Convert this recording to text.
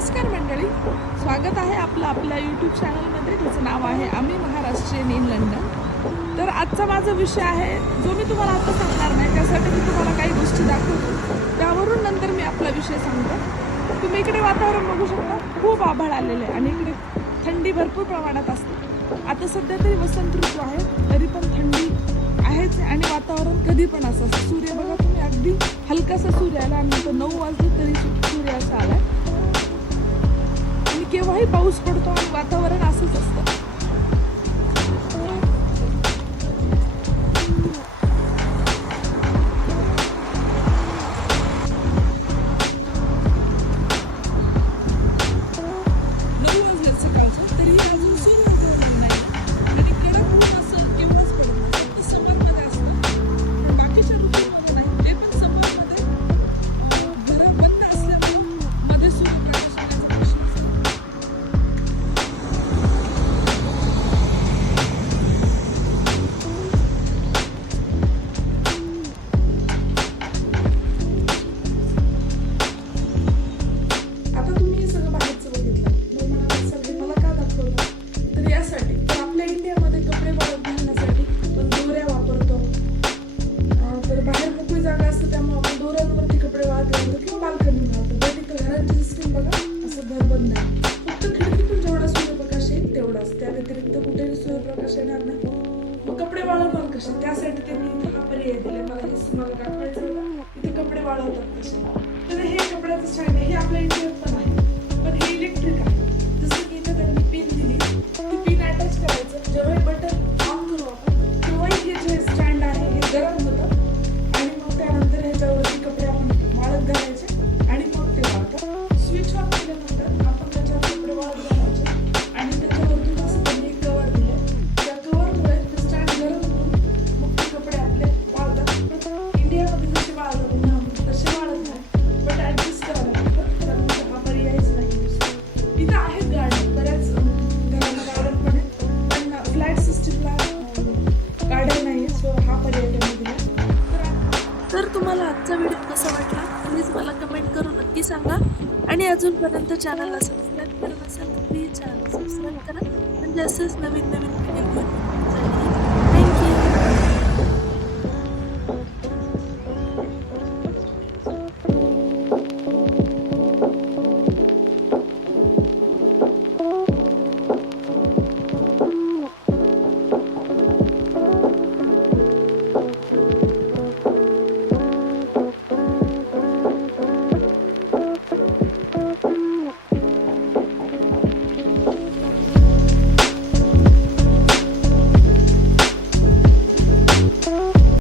नमस्कार मंडळी. स्वागत आहे आपलं आपल्या यूट्यूब चॅनलमध्ये त्याचं नाव आहे आम्ही महाराष्ट्रीयन इन लंडन. तर आजचा माझा विषय आहे जो मी तुम्हाला आता सांगणार नाही त्यासाठी मी तुम्हाला काही गोष्टी दाखवतो. त्यावरून नंतर मी आपला विषय सांगतो. तुम्ही इकडे वातावरण बघू शकता खूप आभाळ आलेले आहे आणि इकडे थंडी भरपूर प्रमाणात असते. आता सध्या तरी वसंत ऋतू आहे तरी पण थंडी आहेच आहे आणि वातावरण कधी पण असं सूर्य बघा तुम्ही अगदी हलकासा सूर्य आला आणि नऊ वाजले तरी पाऊस पडतो आणि वातावरण घालतो किंवा बाल्कनी घराची सिस्टीम बघा असं घर बंद आहे फक्त खिडकीतून जेवढा सूर्यप्रकाश येईल तेवढाच त्या व्यतिरिक्त कुठेही सूर्यप्रकाश येणार नाही मग कपडे वाळवणार कसे त्यासाठी त्यांनी इथं हा पर्याय दिला मला हेच तुम्हाला दाखवायचं इथे कपडे वाळवतात कसे? आजचा व्हिडिओ कसा वाटला प्लीज मला कमेंट करून नक्की सांगा. आणि अजूनपर्यंत चॅनलला सबस्क्राईब करत नसेल तर प्लीज चॅनल सबस्क्राईब करा. म्हणजे असेच नवीन नवीन व्हिडिओ घेऊन